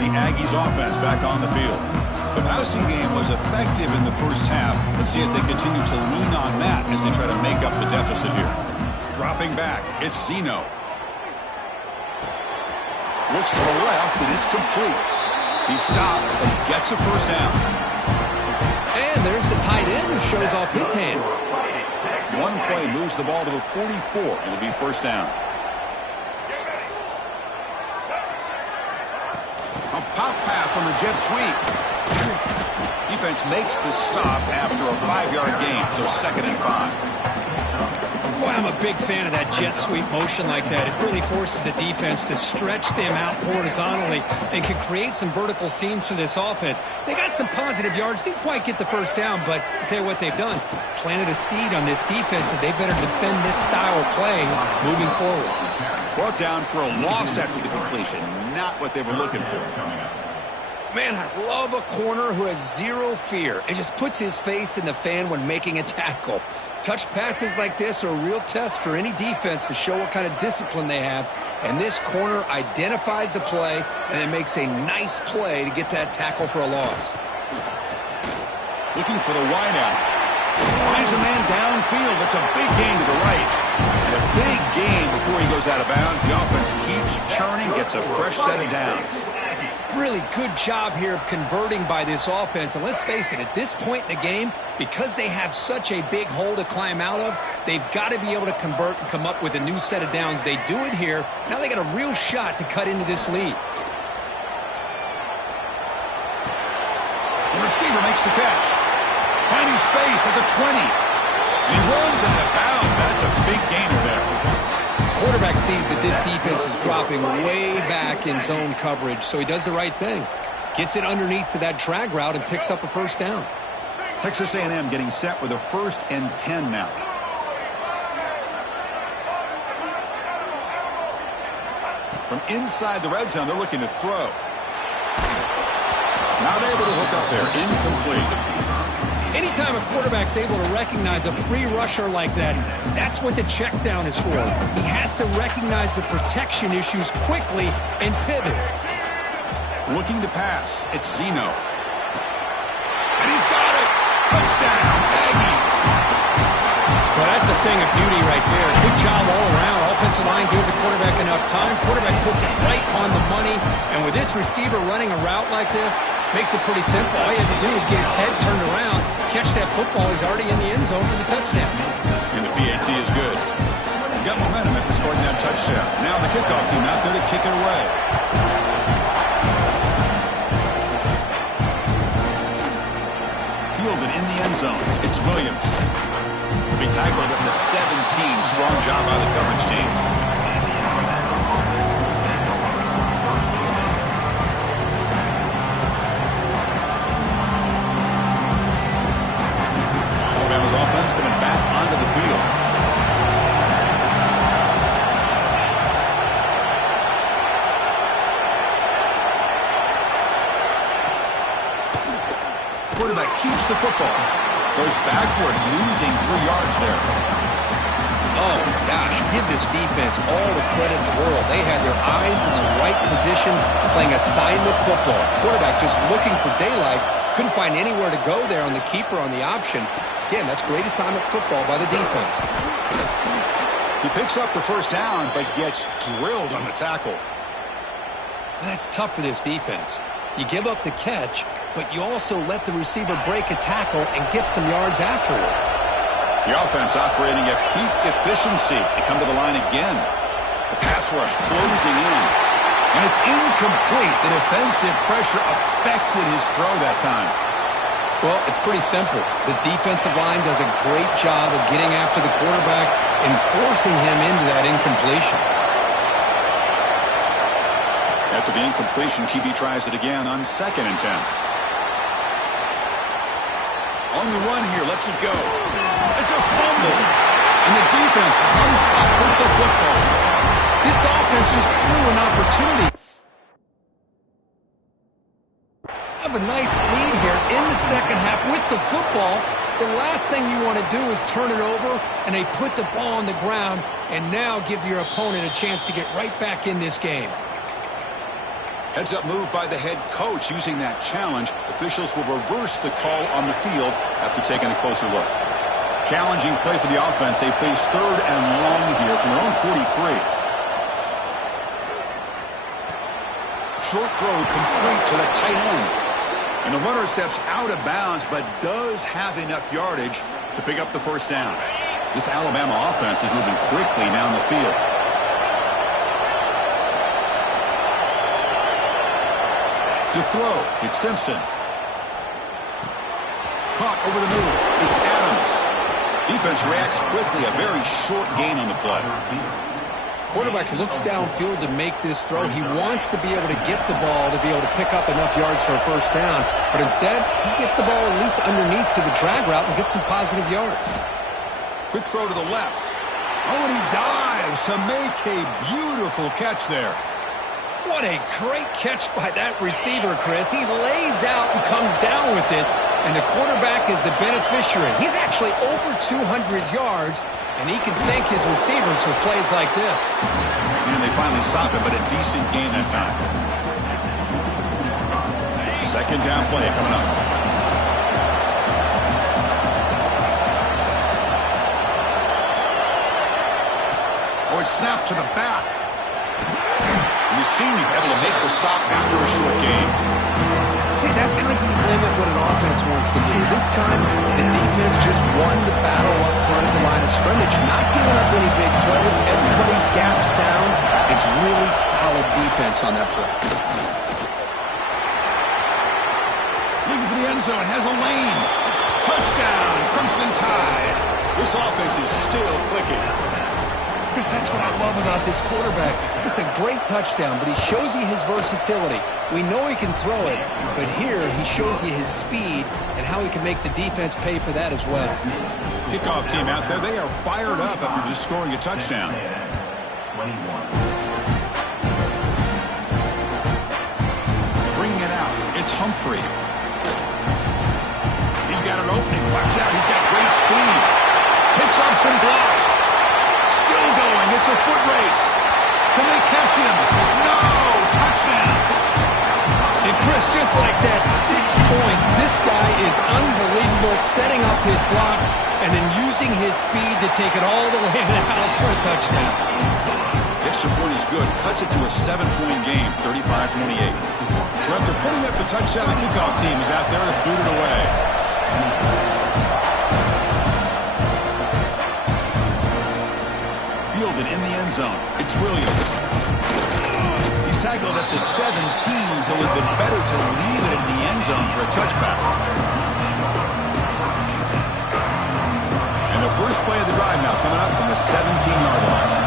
the Aggies offense back on the field. The passing game was effective in the first half. Let's see if they continue to lean on that as they try to make up the deficit here. Dropping back, it's Zeno. Looks to the left, and it's complete. He stopped, but he gets a first down. And there's the tight end who shows off his hands. One play moves the ball to the 44. It'll be first down. A pop pass on the jet sweep. Defense makes the stop after a 5-yard gain, so 2nd and 5. Boy, I'm a big fan of that jet sweep motion like that. It really forces the defense to stretch them out horizontally and can create some vertical seams for this offense. They got some positive yards. Didn't quite get the first down, but I'll tell you what they've done. Planted a seed on this defense that they better defend this style of play moving forward. Brought down for a loss after the completion. Not what they were looking for. Man, I love a corner who has zero fear and just puts his face in the fan when making a tackle. Touch passes like this are a real test for any defense to show what kind of discipline they have. And this corner identifies the play and then makes a nice play to get that tackle for a loss. Looking for the wideout. Finds a man downfield. That's a big gain to the right. And a big gain before he goes out of bounds. The offense keeps churning, gets a fresh set of downs. Really good job here of converting by this offense. And let's face it, at this point in the game, because they have such a big hole to climb out of, they've got to be able to convert and come up with a new set of downs. They do it here. Now they got a real shot to cut into this lead. The receiver makes the catch. Finding space at the 20. And he runs out of bounds. That's a big gainer there. Quarterback sees that this defense is dropping way back in zone coverage, so he does the right thing. Gets it underneath to that drag route and picks up a first down. Texas A&M getting set with a 1st and 10 now. From inside the red zone, they're looking to throw. Not able to hook up there. Incomplete. Anytime a quarterback's able to recognize a free rusher like that, that's what the check down is for. He has to recognize the protection issues quickly and pivot. Looking to pass. It's Zeno. And he's got it. Touchdown, Aggies. Well, that's a thing of beauty right there. Good job all around. Offensive line gave the quarterback enough time. Quarterback puts it right on the money. And with this receiver running a route like this, makes it pretty simple. All you have to do is get his head turned around, catch that football. He's already in the end zone for the touchdown. And the PAT is good. You got momentum after scoring that touchdown. Now the kickoff team out there to kick it away. Fielded in the end zone. It's Williams. Be tackled at the 17. Strong job by the coverage team. Alabama's offense coming back onto the field. Quarterback keeps the football. Goes backwards, losing 3 yards there. Oh, gosh, give this defense all the credit in the world. They had their eyes in the right position, playing assignment football. Quarterback just looking for daylight. Couldn't find anywhere to go there on the keeper on the option. Again, that's great assignment football by the defense. He picks up the first down, but gets drilled on the tackle. That's tough for this defense. You give up the catch, but you also let the receiver break a tackle and get some yards afterward. The offense operating at peak efficiency. They come to the line again. The pass rush closing in. And it's incomplete. The defensive pressure affected his throw that time. Well, it's pretty simple. The defensive line does a great job of getting after the quarterback and forcing him into that incompletion. After the incompletion, QB tries it again on 2nd and 10. On the run here, lets it go. It's a fumble. And the defense comes up with the football. This offense just blew an opportunity. Have a nice lead here in the second half with the football. The last thing you want to do is turn it over, and they put the ball on the ground and now give your opponent a chance to get right back in this game. Heads up move by the head coach. Using that challenge, officials will reverse the call on the field after taking a closer look. Challenging play for the offense. They face 3rd and long here from their own 43. Short throw complete to the tight end. And the runner steps out of bounds but does have enough yardage to pick up the first down. This Alabama offense is moving quickly down the field. To throw, it's Simpson. Caught over the middle, it's Adams. Defense reacts quickly, a very short gain on the play. Quarterback looks downfield to make this throw. He wants to be able to get the ball to be able to pick up enough yards for a first down. But instead, he gets the ball at least underneath to the drag route and gets some positive yards. Quick throw to the left. Oh, and he dives to make a beautiful catch there. What a great catch by that receiver, Chris. He lays out and comes down with it, and the quarterback is the beneficiary. He's actually over 200 yards, and he can thank his receivers for plays like this. And they finally stop it, but a decent gain that time. Second down play coming up. Oh, it's snapped to the back. The senior able to make the stop after a short gain. See, that's how you limit what an offense wants to do. This time, the defense just won the battle up front at the line of scrimmage, not giving up any big plays. Everybody's gap sound. It's really solid defense on that play. Looking for the end zone, has a lane. Touchdown, Crimson Tide. This offense is still clicking. Chris, that's what I love about this quarterback. It's a great touchdown, but he shows you his versatility. We know he can throw it, but here he shows you his speed and how he can make the defense pay for that as well. Kickoff team out there, they are fired up after just scoring a touchdown. Bringing it out, it's Humphrey. He's got an opening, watch out, he's got great speed. Picks up some blocks. Still going. It's a foot race. Can they catch him? No! Touchdown! And Chris, just like that, 6 points. This guy is unbelievable, setting up his blocks and then using his speed to take it all the way in the house for a touchdown. Extra point is good. Cuts it to a 7-point game, 35-28. So after putting up the touchdown, the kickoff team is out there to boot it away. Fielded in the end zone. It's Williams. He's tackled at the 17, so it would have been better to leave it in the end zone for a touchback. And the first play of the drive now coming up from the 17-yard line.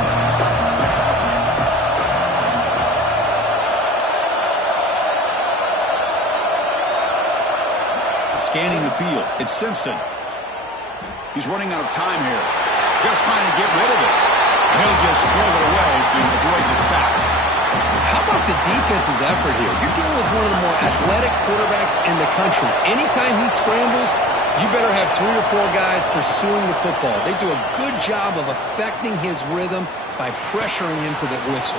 Scanning the field, it's Simpson. He's running out of time here. Just trying to get rid of it. He'll just throw it away to avoid the sack. How about the defense's effort here? You're dealing with one of the more athletic quarterbacks in the country. Anytime he scrambles, you better have 3 or 4 guys pursuing the football. They do a good job of affecting his rhythm by pressuring him to the whistle.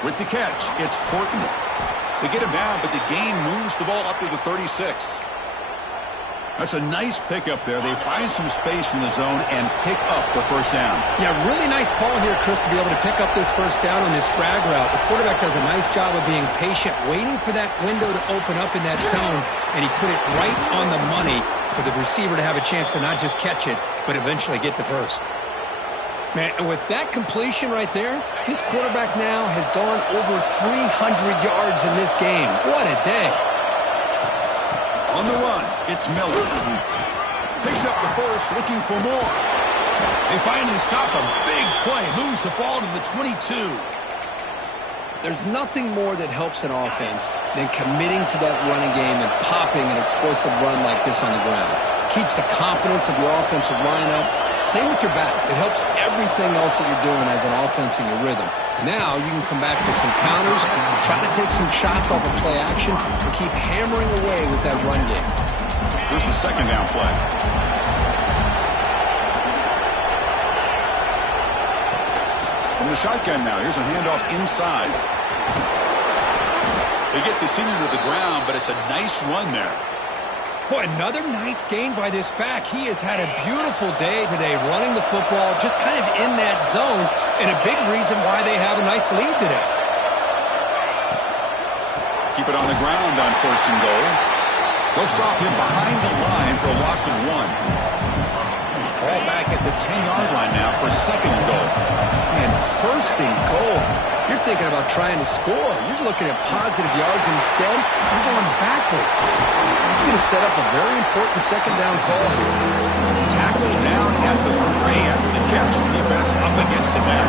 With the catch, it's Portman. They get him down, but the gain moves the ball up to the 36. That's a nice pickup there. They find some space in the zone and pick up the first down. Yeah, really nice call here, Chris, to be able to pick up this first down on this drag route. The quarterback does a nice job of being patient, waiting for that window to open up in that zone, and he put it right on the money for the receiver to have a chance to not just catch it, but eventually get the first. Man, and with that completion right there, this quarterback now has gone over 300 yards in this game. What a day. On the run, it's Miller. Picks up the first, looking for more. They finally stop a big play. Moves the ball to the 22. There's nothing more that helps an offense than committing to that running game and popping an explosive run like this on the ground. Keeps the confidence of your offensive lineup. Same with your back. It helps everything else that you're doing as an offense in your rhythm. Now you can come back to some counters, try to take some shots off of play action, and keep hammering away with that run game. Here's the second down play. From the shotgun now, here's a handoff inside. They get the senior to the ground, but it's a nice run there. Boy, another nice gain by this back. He has had a beautiful day today running the football, just kind of in that zone, and a big reason why they have a nice lead today. Keep it on the ground on 1st and goal. They'll stop him behind the line for a loss of 1. Ball back at the 10-yard line now for 2nd and goal. Man, it's 1st and goal. You're thinking about trying to score. You're looking at positive yards, and instead, you're going backwards. It's going to set up a very important 2nd down call here. Tackled down at the 3 after the catch. Defense up against him now.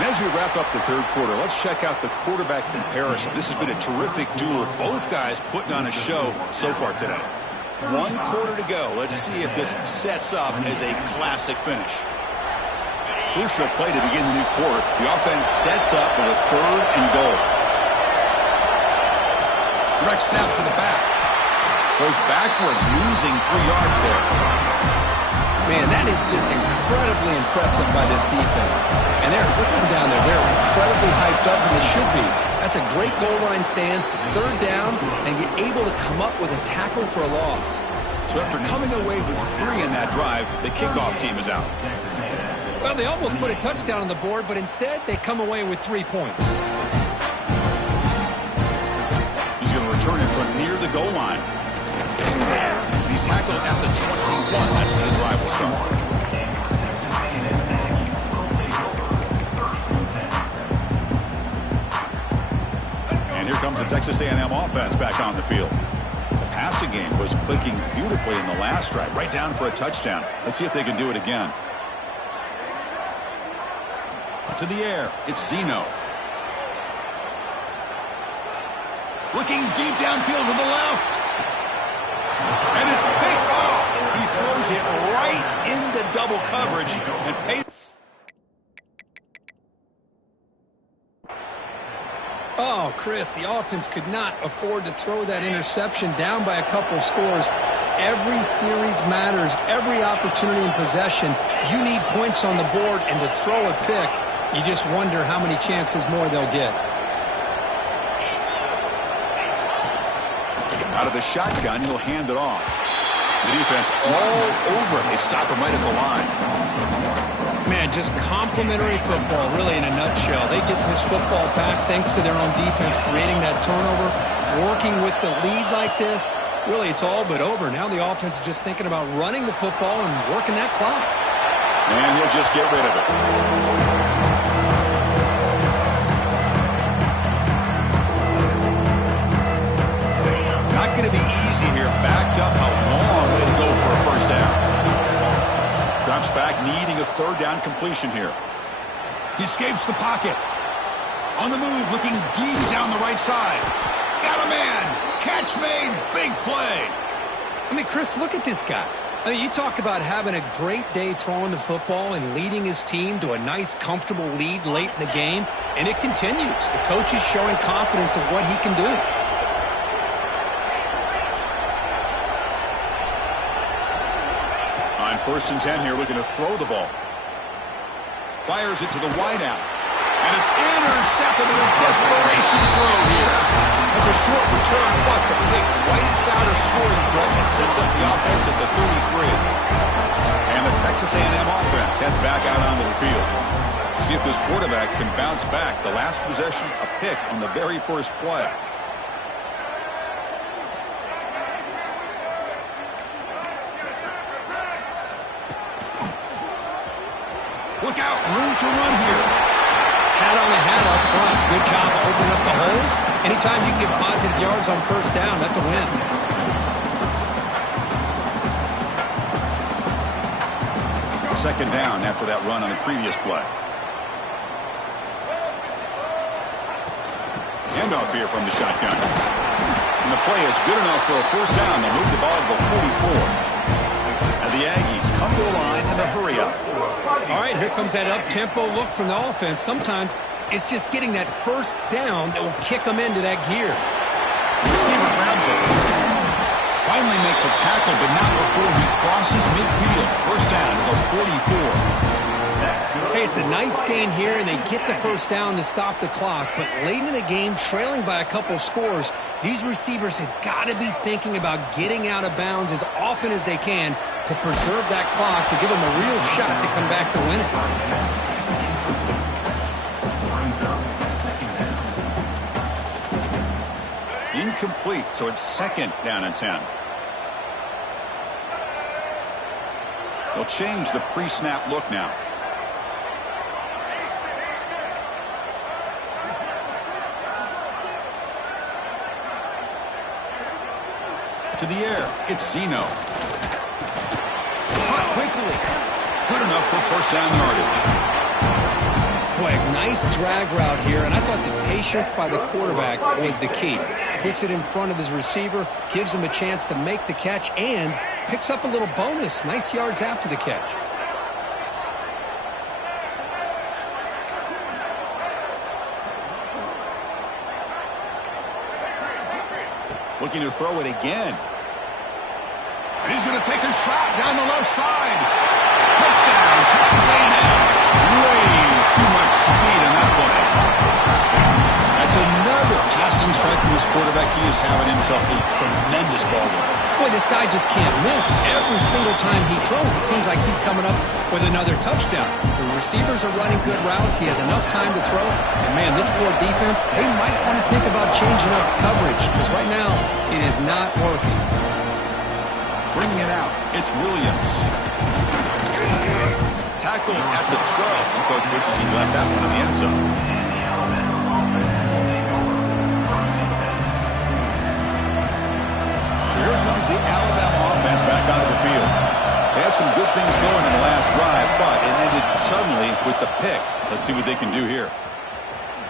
And as we wrap up the 3rd quarter, let's check out the quarterback comparison. This has been a terrific duel. Both guys putting on a show so far today. 1 quarter to go. Let's see if this sets up as a classic finish. Crucial play to begin the new quarter. The offense sets up with a 3rd and goal. Direct snap to the back. Goes backwards, losing 3 yards there. Man, that is just incredibly impressive by this defense. And look at them down there. They're incredibly hyped up, and they should be. That's a great goal line stand, 3rd down, and you're able to come up with a tackle for a loss. So after coming away with 3 in that drive, the kickoff team is out. Well, they almost put a touchdown on the board, but instead they come away with 3 points. He's going to return it from near the goal line. He's tackled at the 21. That's where the drive will start. And here comes the Texas A&M offense back on the field. The passing game was clicking beautifully in the last drive, right down for a touchdown. Let's see if they can do it again. To the air, it's Zeno. Looking deep downfield to the left. And it's picked off. He throws it right into double coverage and paid. Oh, Chris, the offense could not afford to throw that interception down by a couple of scores. Every series matters. Every opportunity in possession. You need points on the board, and to throw a pick, you just wonder how many chances more they'll get. Out of the shotgun, he'll hand it off. The defense all over it. They stop him right at the line. Man, just complimentary football, really, in a nutshell. They get this football back thanks to their own defense, creating that turnover, working with the lead like this. Really, it's all but over. Now the offense is just thinking about running the football and working that clock. And he'll just get rid of it. Not going to be easy here. Backed up, a long way to go for a 1st down. Drops back, needing a 3rd down completion here. He escapes the pocket. On the move, looking deep down the right side. Got a man. Catch made. Big play. I mean, Chris, look at this guy. I mean, you talk about having a great day throwing the football and leading his team to a nice, comfortable lead late in the game, and it continues. The coach is showing confidence of what he can do. On 1st and 10 here, looking to throw the ball. Fires it to the wideout. And it's intercepted in a desperation throw here. That's a short return, but the pick wipes out a scoring threat and sets up the offense at the 33. And the Texas A&M offense heads back out onto the field. See if this quarterback can bounce back. The last possession, a pick on the very first play. Look out, room to run here. Hat on the hat up front. Good job opening up the holes. Anytime you can get positive yards on 1st down, that's a win. 2nd down after that run on the previous play. Handoff here from the shotgun. And the play is good enough for a 1st down. They'll move the ball to the 44. And the Aggies come to the line in a hurry up. All right, here comes that up-tempo look from the offense. Sometimes it's just getting that 1st down that will kick them into that gear. The receiver grabs it. Finally make the tackle, but not before he crosses midfield. 1st down to the 44. Hey, it's a nice gain here, and they get the first down to stop the clock. But late in the game, trailing by a couple of scores, these receivers have got to be thinking about getting out of bounds as often as they can to preserve that clock, to give them a real shot to come back to win it. Incomplete, so it's 2nd down and 10. They'll change the pre-snap look now. To the air, it's Zeno. Caught quickly. Good enough for first down yardage. Boy, a nice drag route here, and I thought the patience by the quarterback was the key. Puts it in front of his receiver, gives him a chance to make the catch, and picks up a little bonus. Nice yards after the catch. Looking to throw it again. And he's going to take a shot down the left side. Touchdown, Texas A&M. Way too much speed in that play. That's another passing strike from this quarterback. He is having himself a tremendous ball game. Boy, this guy just can't miss. Every single time he throws, it seems like he's coming up with another touchdown. The receivers are running good routes. He has enough time to throw. And, man, this poor defense, they might want to think about changing up coverage because right now it is not working. Bringing it out, it's Williams. Tackled at the 12. The coach wishes he left that one in the end zone. Here comes the Alabama offense back onto the field. They had some good things going in the last drive, but it ended suddenly with the pick. Let's see what they can do here.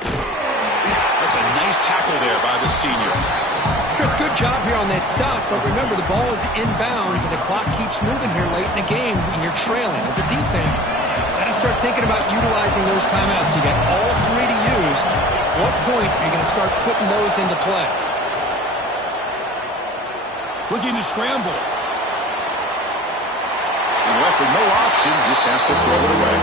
That's a nice tackle there by the senior. Chris, good job here on that stop, but remember the ball is inbounds and the clock keeps moving here late in the game when you're trailing. As a defense, got to start thinking about utilizing those timeouts. You got all 3 to use. At what point are you going to start putting those into play? Looking to scramble. And left with no option, just has to throw it away.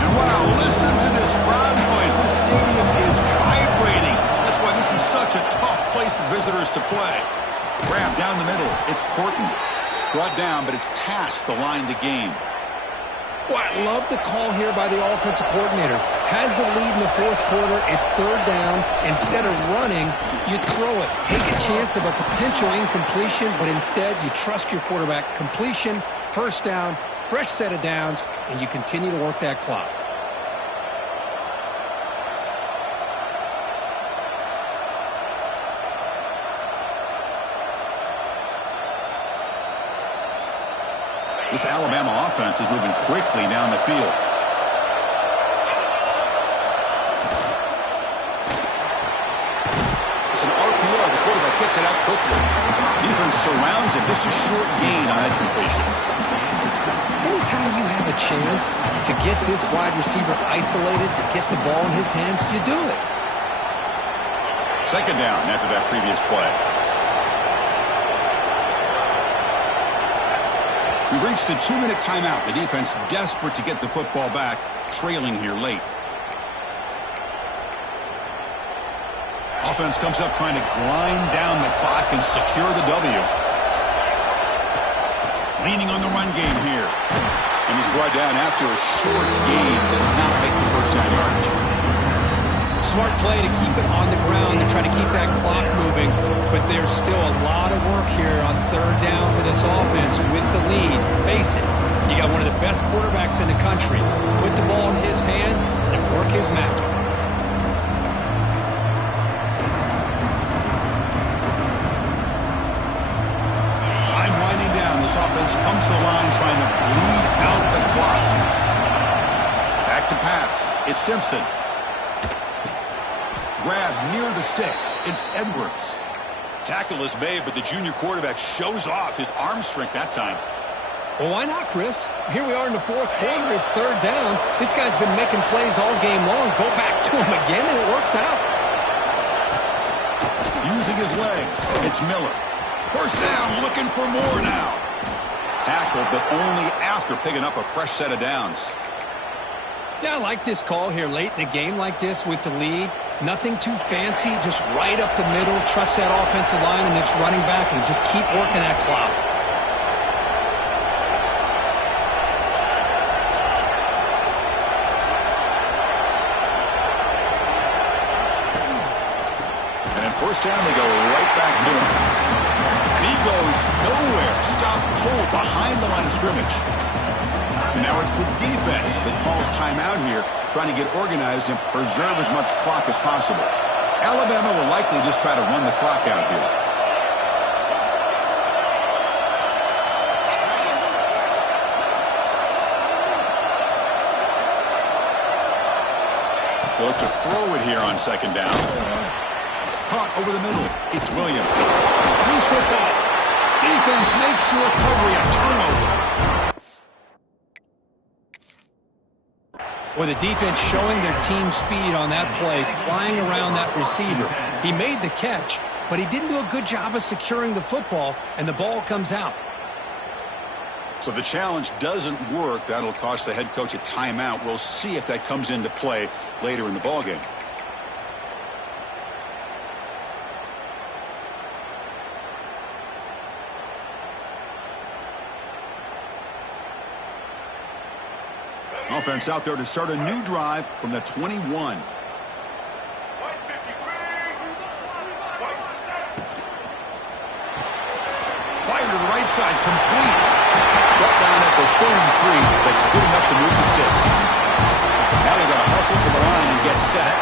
And wow, listen to this crowd noise. This stadium is vibrating. That's why this is such a tough place for visitors to play. Grab down the middle. It's Porton. Brought down, but it's past the line to gain. Well, I love the call here by the offensive coordinator. Has the lead in the 4th quarter. It's 3rd down. Instead of running, you throw it. Take a chance of a potential incompletion, but instead you trust your quarterback. Completion, first down, fresh set of downs, and you continue to work that clock. This Alabama offense is moving quickly down the field. It's an RPO. The quarterback gets it out quickly. Defense surrounds him. Just a short gain on that completion. Anytime you have a chance to get this wide receiver isolated, to get the ball in his hands, you do it. 2nd down after that previous play. We've reached the 2-minute timeout. The defense desperate to get the football back, trailing here late. Offense comes up trying to grind down the clock and secure the W. Leaning on the run game here. And he's brought down after a short gain. Does not make the first down yardage. Smart play to keep it on the ground to try to keep that clock moving, but there's still a lot of work here on 3rd down for this offense with the lead. Face it, you got one of the best quarterbacks in the country. Put the ball in his hands and work his magic. Time winding down. This offense comes to the line trying to bleed out the clock. Back to pass. It's Simpson. Grab near the sticks. It's Edwards. Tackle is made, but the junior quarterback shows off his arm strength that time. Well, why not, Chris? Here we are in the fourth quarter. It's third down. This guy's been making plays all game long. Go back to him again, and it works out. Using his legs, it's Miller. First down, looking for more now. Tackled, but only after picking up a fresh set of downs. Yeah, I like this call here late in the game like this with the lead. Nothing too fancy, just right up the middle. Trust that offensive line and this running back and just keep working that clock. And first down, they go right back to him. And he goes nowhere. Stop cold behind the line of scrimmage. Now it's the defense that calls timeout here, trying to get organized and preserve as much clock as possible. Alabama will likely just try to run the clock out here. They'll look to throw it here on second down. Caught over the middle. It's Williams. Loose football. Defense makes the recovery a turnover. With the defense showing their team speed on that play, flying around that receiver. He made the catch, but he didn't do a good job of securing the football, and the ball comes out. So the challenge doesn't work. That'll cost the head coach a timeout. We'll see if that comes into play later in the ballgame. Offense out there to start a new drive from the 21. Fire to the right side, complete. Brought down at the 33. That's good enough to move the sticks. Now they're going to hustle to the line and get set.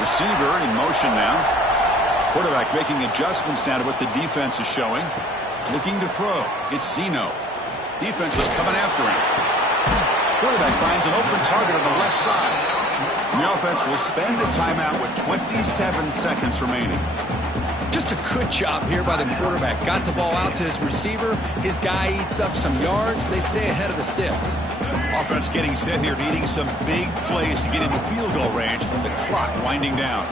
Receiver in motion now. Quarterback making adjustments now to what the defense is showing. Looking to throw. It's Zeno. Defense is coming after him. Quarterback finds an open target on the left side. And the offense will spend a timeout with 27 seconds remaining. Just a good job here by the quarterback. Got the ball out to his receiver. His guy eats up some yards. They stay ahead of the sticks. Offense getting set here, needing some big plays to get into field goal range. The clock winding down.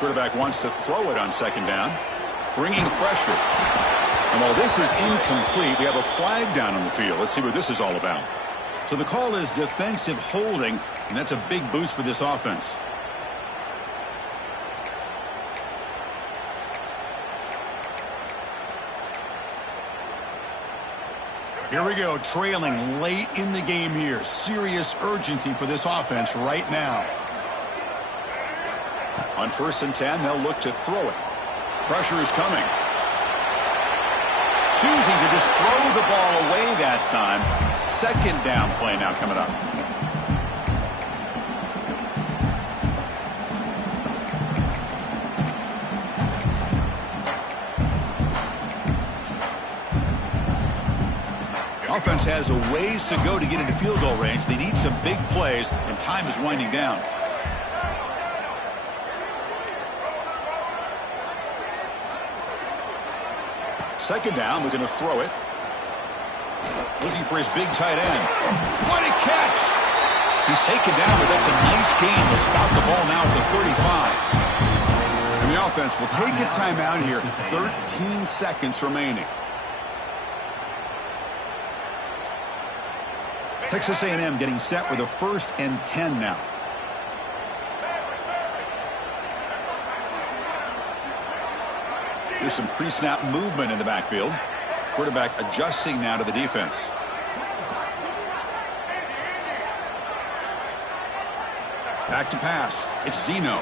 Quarterback wants to throw it on second down, bringing pressure. And while this is incomplete, we have a flag down on the field. Let's see what this is all about. So the call is defensive holding, and that's a big boost for this offense. Here we go, trailing late in the game here. Serious urgency for this offense right now. On 1st and 10, they'll look to throw it. Pressure is coming. Choosing to just throw the ball away that time. Second down play now coming up. Offense has a ways to go to get into field goal range. They need some big plays, and time is winding down. Second down, we're going to throw it. Looking for his big tight end. What a catch! He's taken down, but that's a nice gain. They'll spot the ball now at the 35. And the offense will take a timeout here. 13 seconds remaining. Texas A&M getting set with a 1st and 10 now. There's some pre-snap movement in the backfield. Quarterback adjusting now to the defense. Back to pass. It's Zeno.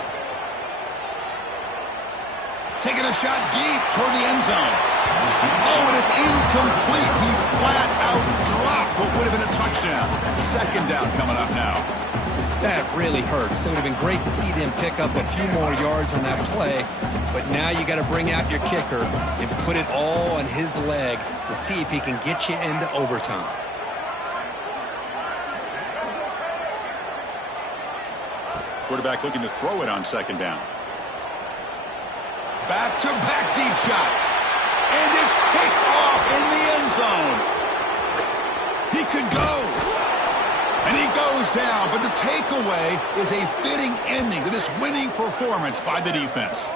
Taking a shot deep toward the end zone. Oh, and it's incomplete. He flat out dropped what would have been a touchdown. Second down coming up now. That really hurts. It would have been great to see them pick up a few more yards on that play, but now you got to bring out your kicker and put it all on his leg to see if he can get you into overtime. Quarterback looking to throw it on second down. Back-to-back deep shots. And it's picked off in the end zone. He could go. And he goes down. But the takeaway is a fitting ending to this winning performance by the defense.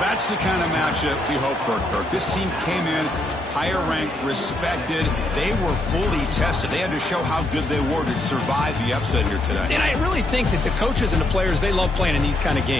That's the kind of matchup we hope for, Kirk. This team came in higher ranked, respected. They were fully tested. They had to show how good they were to survive the upset here today. And I really think that the coaches and the players, they love playing in these kind of games.